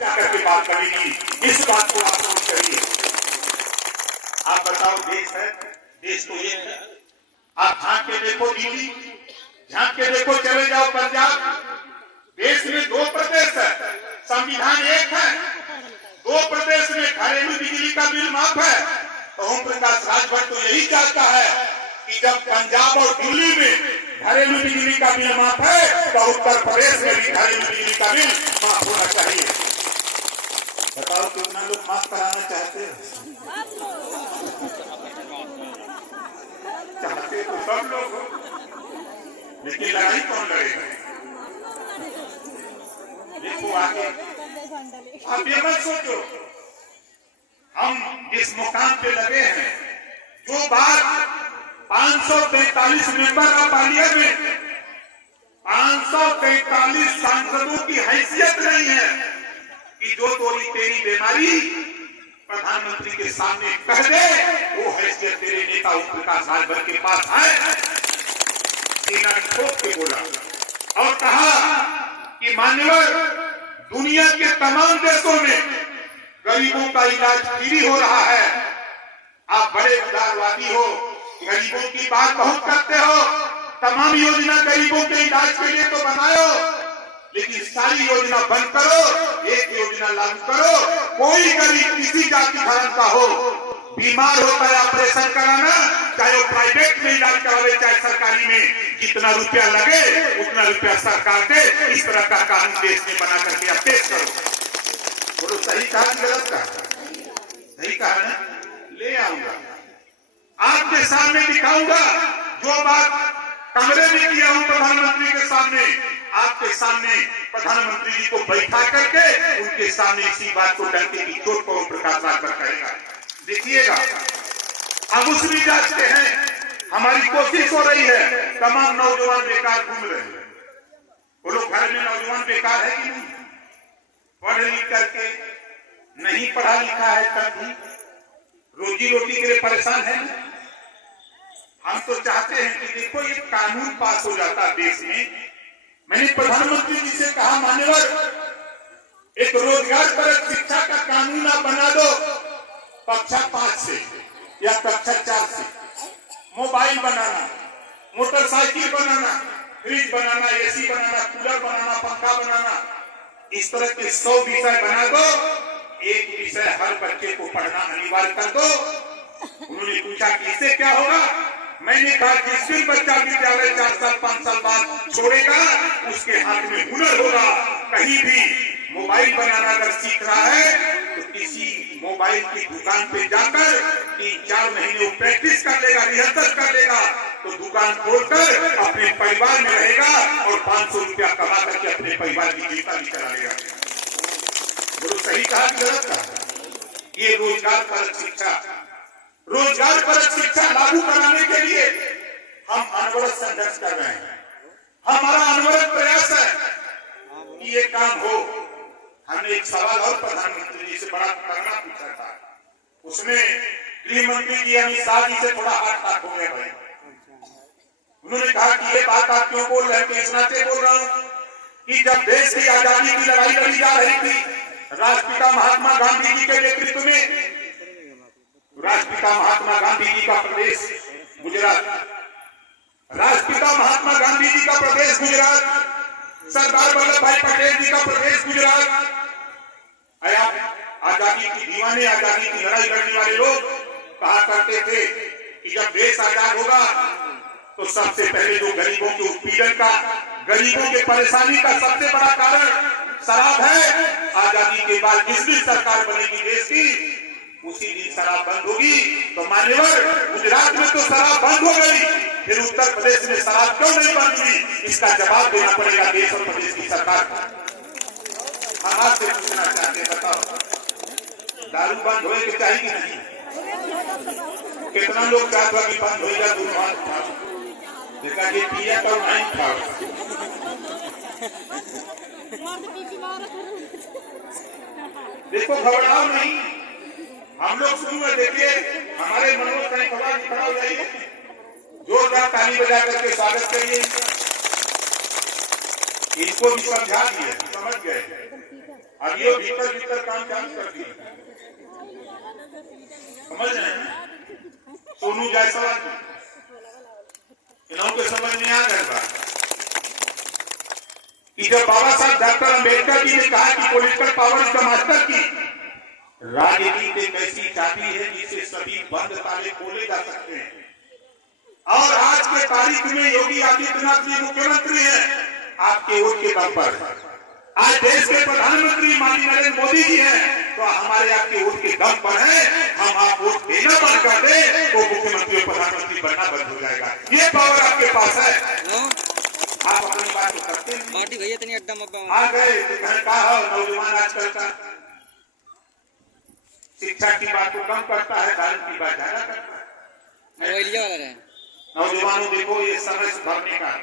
जाकर के बात करेगी, इस बात को आप नोट करिए। आप बताओ, देश है, देश तो एक है। आप झांक के देखो दिल्ली, झांक के देखो चले जाओ पंजाब। देश में 2 प्रदेश है, संविधान एक है। 2 प्रदेश में घरेलू बिजली का बिल माफ है। तो ओम प्रकाश राजभर तो यही चाहता है कि जब पंजाब और दिल्ली में घरेलू बिजली का बिल माफ है तो उत्तर प्रदेश में भी घरेलू बिजली का बिल माफ होना चाहिए। बताओ कितना लोग माफ कराना चाहते हैं? चाहते तो सब लोग हो, लेकिन लड़ाई कौन लड़ेगा? देखो आगे, आप ये मत सोचो हम जिस मुकाम पे लगे हैं, जो बात 543 मेंबर ऑफ पार्लियामेंट, 543 सांसदों की हैसियत नहीं है कि जो तोरी तेरी बीमारी प्रधानमंत्री के सामने कह दे, वो हैसियत तेरे नेता ओम प्रकाश राजभर के पास है। सीना ठोक के बोला और कहा कि मान्यवर, दुनिया के तमाम देशों में गरीबों का इलाज फ्री हो रहा है। आप बड़े उदारवादी हो, गरीबों की बात बहुत करते हो, तमाम योजना गरीबों के इलाज के लिए तो बनाओ, लेकिन सारी योजना बंद करो, एक योजना लागू करो। कोई गरीब किसी जाति धर्म का हो, बीमार होता है ऑपरेशन कराना, चाहे वो प्राइवेट में इलाज करावे चाहे सरकारी में, जितना रुपया लगे उतना रुपया सरकार दे। इस तरह का कानून देश में बना करके आप पेश करो। बोलो सही कहा कि गलत कहा? सही कहा ना? ले आऊंगा, आपके सामने दिखाऊंगा। जो बात कमरे में किया हूं प्रधानमंत्री के सामने, आपके सामने प्रधानमंत्री जी को बैठा करके उनके सामने इसी बात को डंके की चोट पर ओम प्रकाश राजभर करेगा। देखिएगा, हम उस मिजाज के हैं। हमारी कोशिश हो रही है, तमाम नौजवान बेकार घूम रहे हैं। वो लोग घर में नौजवान बेकार है कि नहीं? पढ़ लिख करके नहीं पढ़ा लिखा है तब भी रोजी रोटी के लिए परेशान है। हम तो चाहते हैं कि देखो ये कानून पास हो जाता देश में। मैंने प्रधानमंत्री जी से कहा, मान्यवर, एक रोजगार परक शिक्षा का कानून आप बना दो, कक्षा 5 से या कक्षा 4 से। मोबाइल बनाना, मोटरसाइकिल बनाना, फ्रिज बनाना, एसी बनाना, कूलर बनाना, पंखा बनाना, इस तरह के 100 विषय बना दो। एक विषय हर बच्चे को पढ़ना अनिवार्य कर दो। उन्होंने पूछा कि इससे क्या होगा? मैंने कहा जिस भी बच्चा विद्यालय 4 साल 5 साल बाद छोड़ेगा, उसके हाथ में हुनर होगा। कहीं भी मोबाइल बनाना अगर सीख रहा है तो किसी मोबाइल की दुकान पे जाकर 3-4 महीने वो प्रैक्टिस कर लेगा, रिहर्सल कर लेगा, तो दुकान खोलकर अपने परिवार में रहेगा और 500 रुपया कमा करके अपने परिवार की जीविका भी चला लेगा। बोलो सही कहा कि गलत कहा? ये रोजगार परक शिक्षा, रोजगार परक शिक्षा लागू कराने के लिए हम अनवरत संघर्ष कर रहे हैं। हमारा अनवरत प्रयास है कि ये काम हो। हमने एक सवाल और प्रधानमंत्री जी से बड़ा तगड़ा पूछा था, उसमें गृह मंत्री जी अमित शाह जी से थोड़ा हाथ ताक हो गया भाई। उन्होंने कहा कि ये बात आप क्यों बोल रहे हैं? इस नाते बोल रहा हूं कि जब देश की आजादी की लड़ाई लड़ी जा रही थी राष्ट्रपिता महात्मा गांधी जी के नेतृत्व में, राष्ट्रपिता महात्मा गांधी जी का प्रदेश गुजरात, राष्ट्रपिता महात्मा गांधी जी का प्रदेश गुजरात, सरदार वल्लभ भाई पटेल जी का प्रदेश गुजरात। आजादी की दीवाने, आजादी की लड़ाई लड़ने वाले लोग कहा करते थे कि जब देश आजाद होगा तो सबसे पहले जो गरीबों के उत्पीड़न का, गरीबों के परेशानी का सबसे बड़ा कारण शराब है। आजादी के बाद जिस भी सरकार बनेगी देश की, उसी दिन शराब बंद होगी। तो मान्यवर, गुजरात में तो शराब बंद हो गई, फिर उत्तर प्रदेश में शराब क्यों नहीं बंद हुई? इसका जवाब देना पड़ेगा देश और प्रदेश की सरकार को। हम आपसे पूछना चाहते हैं, बताओ दारू बंद होए के चाहिए कि नहीं? कितना लोग चाहता कि बंद हो जाए? दोनों हाथ उठाओ, देखा कि पिया तो नहीं उठाओ। देखो घबराओ नहीं, हम लोग शुरू में देखिए हमारे मनोज का खबर खड़ा हो जाइए, जोरदार ताली बजा करके स्वागत करिए। इनको भी समझा दिए, समझ गए। अब ये भीतर भीतर काम चालू कर दिया, समझ रहे हैं? सोनू जायसवाल इन्हों के समझ में आ गया कि जब बाबा साहब डॉक्टर अंबेडकर जी ने कहा कि political power is the master की, राजनीति एक ऐसी चाबी है जिसे सभी बंद ताले खोले जा सकते हैं। और आज के तारीख में योगी आदित्यनाथ जी मुख्यमंत्री हैं आपके वोट के दम पर। आज देश के प्रधानमंत्री माननीय नरेंद्र मोदी जी हैं तो हमारे आपके वोट के दम पर है। हम आप वोट देना बंद कर दे तो मुख्यमंत्री और प्रधानमंत्री बनना बंद हो जाएगा। ये पावर आपके पास है। आप अपनी बात को करते हैं। पार्टी भैया तनी एकदम आ गए तो कहा नौजवान आजकल का शिक्षा की बात को कम करता है, दारू की बात ज्यादा करता है। नौजवानों देखो, ये समय सुधरने का है,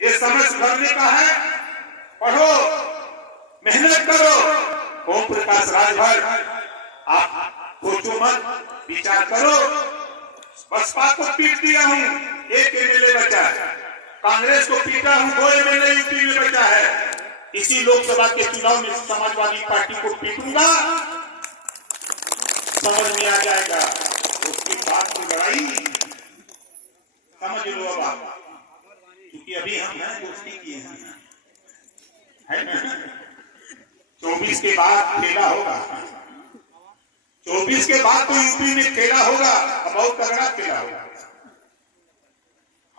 ये समय सुधरने का है। पढ़ो, मेहनत करो। ओम प्रकाश राजभर आप सोचो मत, विचार करो। बसपा को पीट दिया हूँ, एक एमएलए बचा है। कांग्रेस को पीटा हूँ, 2 एमएलए यूपी में बचा है। इसी लोकसभा के चुनाव में समाजवादी पार्टी को पीटूंगा, समझ में आ जाएगा। उसकी बात को लड़ाई समझ लो। अब आप क्योंकि अभी हम दोस्ती किए हैं, है ना? 24 के बाद खेला होगा, 24 के बाद तो यूपी में खेला होगा, अब बहुत तगड़ा खेला होगा।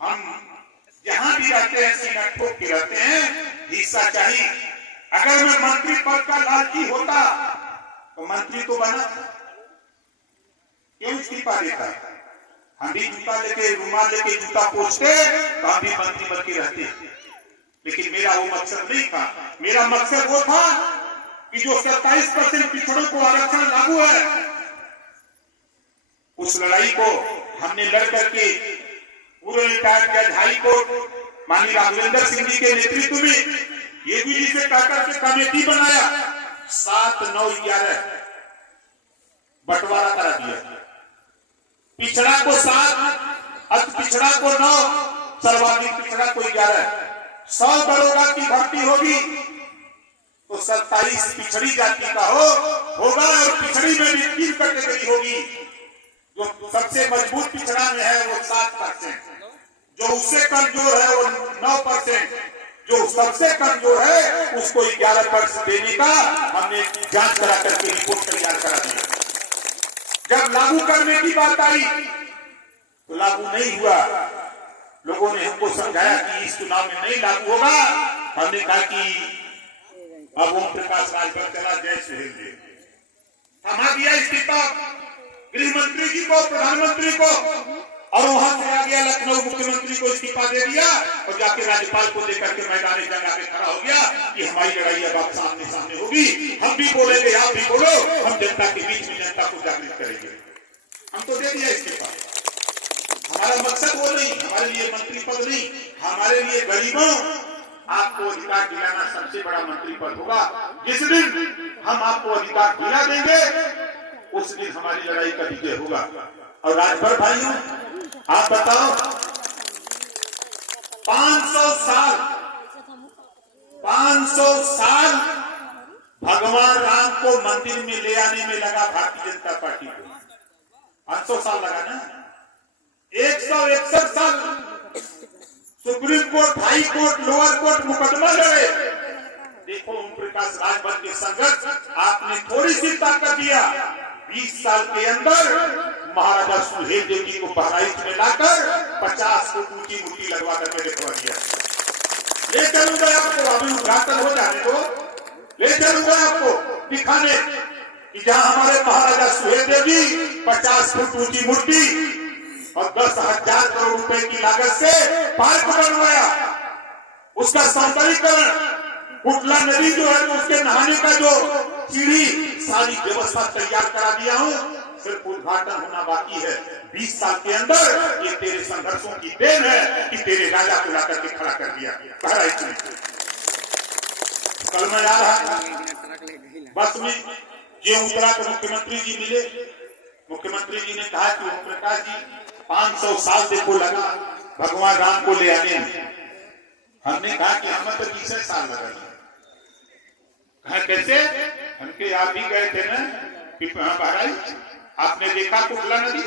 हम जहां भी रहते हैं सीना ठोक के रहते हैं, हिस्सा चाहिए। अगर मैं मंत्री पद का लालची होता तो मंत्री तो बना, क्यों इस्तीफा देता? हम भी जूता लेके, रुमाल लेके जूता पोंछते तो हम भी मंत्री बन के रहते। लेकिन मेरा वो मकसद नहीं था। मेरा मकसद वो था कि जो 27% पिछड़ों को आरक्षण लागू है, उस लड़ाई को हमने लड़ करके पूरे रिटायर्ड जज हाई कोर्ट माननीय राघवेंद्र सिंह जी के नेतृत्व में येवी जी से कहकर के कमेटी बनाया, 7, 9, 11 बंटवारा करा दिया। पिछड़ा को 7, अति पिछड़ा को 9, सर्वाधिक पिछड़ा को 11। 100 दरोगा की भर्ती होगी तो 27 पिछड़ी जाति का होगा और पिछड़ी में भी 3 कैटेगरी होगी। जो सबसे मजबूत पिछड़ा में है वो 7%, जो उससे कमजोर है वो 9%, जो सबसे कमजोर है उसको 11% देने का हमने जांच करा करके रिपोर्ट तैयार करा दिया। जब लागू करने की बात आई तो लागू नहीं हुआ। लोगों ने हमको समझाया कि इस चुनाव में नहीं लागू होगा। हमने कहा कि अब ओम प्रकाश राजभर चला, जय सुहेल थमा दिया इस्तीफा गृह मंत्री जी को, प्रधानमंत्री को, और वहां से आ गया लखनऊ, मुख्यमंत्री को इस्तीफा दे दिया और जाके राज्यपाल को लेकर के मैदान जंग आके खड़ा हो गया कि हमारी लड़ाई अब आप सामने सामने होगी। हम भी बोलेंगे, आप भी बोलो, हम जनता के बीच में जनता को जागृत करेंगे। हम तो दे दिया इस्तीफा। हमारा मकसद वो नहीं, हमारे लिए मंत्री पद नहीं, हमारे लिए गरीबों आपको अधिकार दिलाना सबसे बड़ा मंत्री पद होगा। जिस दिन हम आपको अधिकार दिला देंगे उस दिन हमारी लड़ाई का विजय होगा। और राजभर भाइयों, आप बताओ, 500 साल भगवान राम को मंदिर में ले आने में लगा भारतीय जनता पार्टी को। 500 साल लगा ना। 161 साल supreme court, high court, lower court मुकदमा लड़े। देखो ओम प्रकाश राजभर के संघर्ष आपने थोड़ी सी ताकत दिया। 20 साल के अंदर महाराजा सुहेल देव जी को बहराइच में लाकर 50 फुट ऊंची मूर्ति लगवा करके दिखवा दिया। ले चलूंगा आपको, अभी उद्घाटन हो जाने दो, ले चलूंगा आपको दिखाने कि जहां हमारे महाराजा सुहेल देव जी 50 फुट ऊंची मूर्ति और 10,000 करोड़ रुपए की लागत से पार्क बनवाया। उसका सौंदर्यीकरण, कुटला नदी जो है तो उसके नहाने का जो सीढ़ी, सारी व्यवस्था तैयार करा दिया हूँ। सिर्फ उद्घाटन होना बाकी है। 20 साल के अंदर ये तेरे संघर्षों की देन है कि तेरे राजा को लाकर के खड़ा कर दिया। कल मैं आ रहा था बस में, ये उतरा तो मुख्यमंत्री जी मिले। मुख्यमंत्री जी ने कहा कि ओम प्रकाश जी 500 साल देखो लगा भगवान राम को ले आने में। हमने कहा कि हमें तो 20 साल लगा। कहा कैसे? हमके आप भी गए थे ना कि बहराइच, आपने देखा कुबला नदी?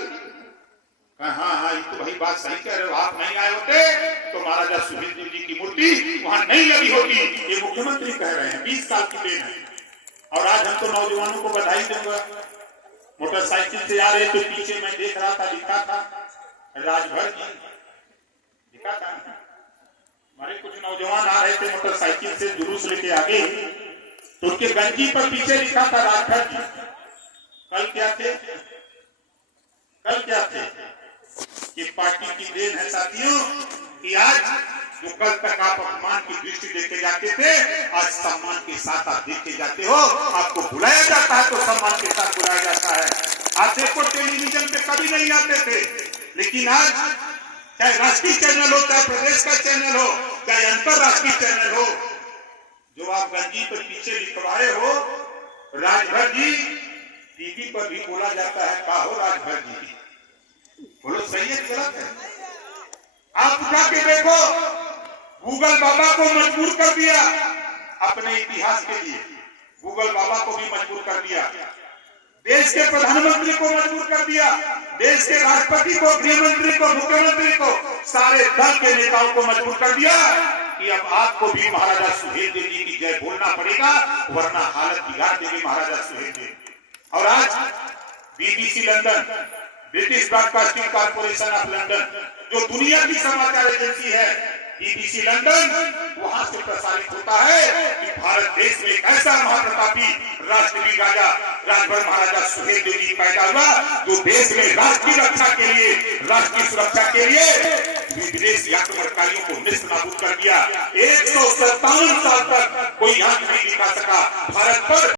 हाँ हाँ, ये तो भाई बात सही कह रहे हो, आप नहीं आए होते तो महाराजा सुहेलदेव जी की मूर्ति वहां नहीं लगी होती। ये मुख्यमंत्री कह रहे हैं, 20 साल की देन है। और आज हम तो नौजवानों को बधाई दूंगा, मोटरसाइकिल से आ रहे थे, पीछे मैं देख रहा था, दिखा था राजभर जी, दिखा था हमारे कुछ नौजवान आ रहे थे मोटरसाइकिल से जुलूस लेके आगे, तो उनके गंजी पर पीछे लिखा था राजभर जी। कल क्या थे? कल क्या थे? ये पार्टी की देन है साथियों कि आज जो कल तक आप अपमान की दृष्टि देखे जाते थे, आज सम्मान के साथ आप देखे जाते हो। आपको बुलाया जाता है तो सम्मान के साथ बुलाया जाता है। आप देखो टेलीविजन पे कभी नहीं आते थे, लेकिन आज चाहे राष्ट्रीय चैनल हो, चाहे प्रदेश का चैनल हो, चाहे अंतरराष्ट्रीय चैनल हो, जो आप गंजी पर पीछे लिखवाए हो राजभर जी, टीवी पर भी बोला जाता है, का हो राजभर जी? बोलो सही है गलत है? आप उठा के देखो, गूगल बाबा को मजबूर कर दिया अपने इतिहास के लिए, गूगल बाबा को भी मजबूर कर दिया, देश के प्रधानमंत्री को मजबूर कर दिया, देश के राष्ट्रपति को, गृहमंत्री को, मुख्यमंत्री को, सारे दल के नेताओं को मजबूर कर दिया कि अब आपको भी महाराजा सुहेलदेव जी की जय बोलना पड़ेगा, वरना हालत बिगाड़ देंगे महाराजा सुहेलदेव। और आज BBC London, British broadcasting corporation of London, जो दुनिया की समाचार एजेंसी है, BBC लंदन, वहां से प्रसारित होता है कि भारत देश में एक ऐसा महाप्रतापी राष्ट्रवीर राजा राजभर महाराजा सुहेलदेव जी पैदा हुआ, जो देश में राष्ट्र की रक्षा के लिए, राष्ट्र की सुरक्षा के लिए विदेशी आक्रमणकारियों को निस्त नाबूद कर दिया। 157 साल तक कोई आंख नहीं दिखा सका भारत पर